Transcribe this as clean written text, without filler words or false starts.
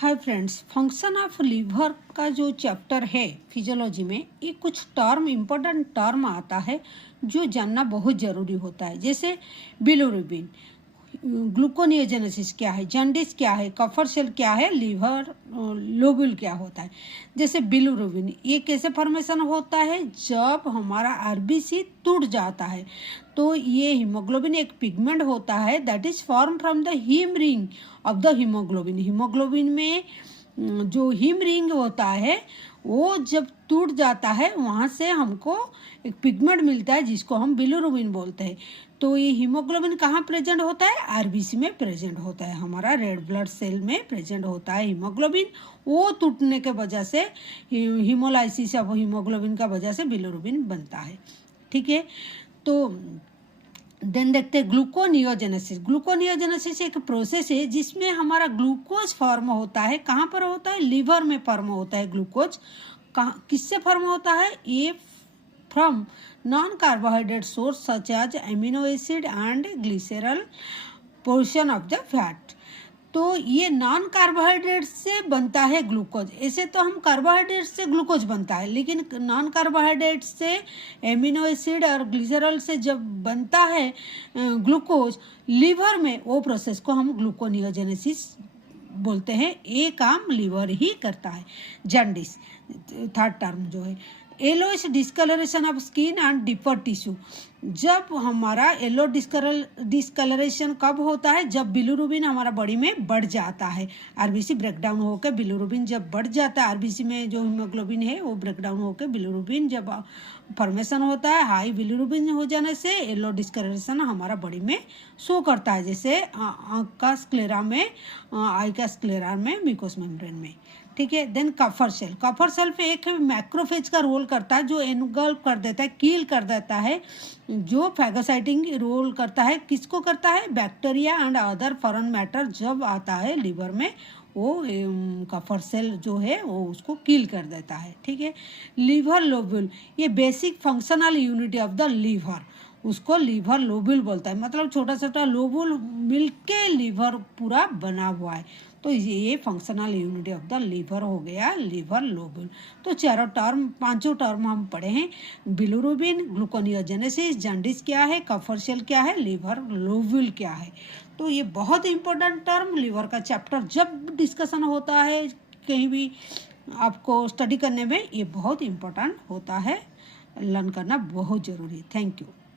Hi friends, function of liver का जो chapter है फिजियोलॉजी में, ये कुछ टर्म इम्पोर्टेंट टर्म आता है जो जानना बहुत ज़रूरी होता है। जैसे बिलिरुबिन, ग्लूकोनियोजेनेसिस क्या है, जॉन्डिस क्या है, कफर सेल क्या है, लीवर लोब्यूल क्या होता है। जैसे बिलिरुबिन, ये कैसे फॉर्मेशन होता है? जब हमारा आरबीसी टूट जाता है तो ये हीमोग्लोबिन एक पिगमेंट होता है that is form from the haem ring of the haemoglobin. Haemoglobin में जो हीम रिंग होता है वो जब टूट जाता है वहाँ से हमको एक पिगमेंट मिलता है जिसको हम बिलिरुबिन बोलते हैं। तो ये हीमोग्लोबिन कहाँ प्रेजेंट होता है? आरबीसी में प्रेजेंट होता है, हमारा रेड ब्लड सेल में प्रेजेंट होता है हीमोग्लोबिन। वो टूटने के वजह से हीमोलाइसिस ऑफ हीमोग्लोबिन का वजह से बिलिरुबिन बनता है। ठीक है, तो देन देखते हैं ग्लूकोनियोजेनेसिस। ग्लूकोनियोजेनेसिस एक प्रोसेस है जिसमें हमारा ग्लूकोज फॉर्म होता है। कहाँ पर होता है? लीवर में फॉर्म होता है ग्लूकोज। कहाँ, किससे फॉर्म होता है? ये from non carbohydrate source such as amino acid and glycerol portion of the fat. तो ये नॉन कार्बोहाइड्रेट से बनता है ग्लूकोज। ऐसे तो हम कार्बोहाइड्रेट से ग्लूकोज बनता है, लेकिन नॉन कार्बोहाइड्रेट से एमिनो एसिड और ग्लिसरॉल से जब बनता है ग्लूकोज लीवर में, वो प्रोसेस को हम ग्लूकोनियोजेनेसिस बोलते हैं। ये काम लीवर ही करता है। जॉन्डिस थर्ड टर्म जो है, yellowish discolouration of skin and deeper tissue. जब हमारा येलो डिस्कलरेशन कब होता है? जब बिलिरुबिन हमारा बॉडी में बढ़ जाता है। आरबीसी ब्रेकडाउन होकर बिलिरुबिन जब बढ़ जाता है, आरबीसी में जो हीमोग्लोबिन है वो ब्रेकडाउन होकर बिलिरुबिन जब फॉर्मेशन होता है, हाई बिलिरुबिन हो जाने से येलो डिस्कलरेशन हमारा बॉडी में शो करता है। जैसे आँख का स्क्लेरा में, आई का स्क्लेरा में, म्यूकोस मेम्ब्रेन में। ठीक है, देन कफर सेल। कफर सेल पे एक मैक्रोफेज का रोल करता है जो एनगल्फ कर देता है, कील कर देता है, जो फैगोसाइटिंग रोल करता है। किसको करता है? Bacteria and other foreign matter जब आता है लीवर में, वो कफर सेल जो है वो उसको कील कर देता है। ठीक है, लीवर लोब्यूल, ये basic functional unity of the liver, उसको लीवर लोब्यूल बोलता है। मतलब छोटा छोटा लोब्यूल मिलके लीवर पूरा बना हुआ है, तो ये functional unity of the liver हो गया, लीवर लोब्यूल। तो चारों टर्म, पांचों टर्म हम पढ़े हैं। बिलिरुबिन, ग्लूकोनियोजेनेसिस, जॉन्डिस क्या है, कफर सेल क्या है, लीवर लोब्यूल क्या है। तो ये बहुत इंपॉर्टेंट टर्म, लीवर का चैप्टर जब डिस्कशन होता है कहीं भी आपको स्टडी करने में, ये बहुत इंपॉर्टेंट होता है, लर्न करना बहुत ज़रूरी है। Thank you.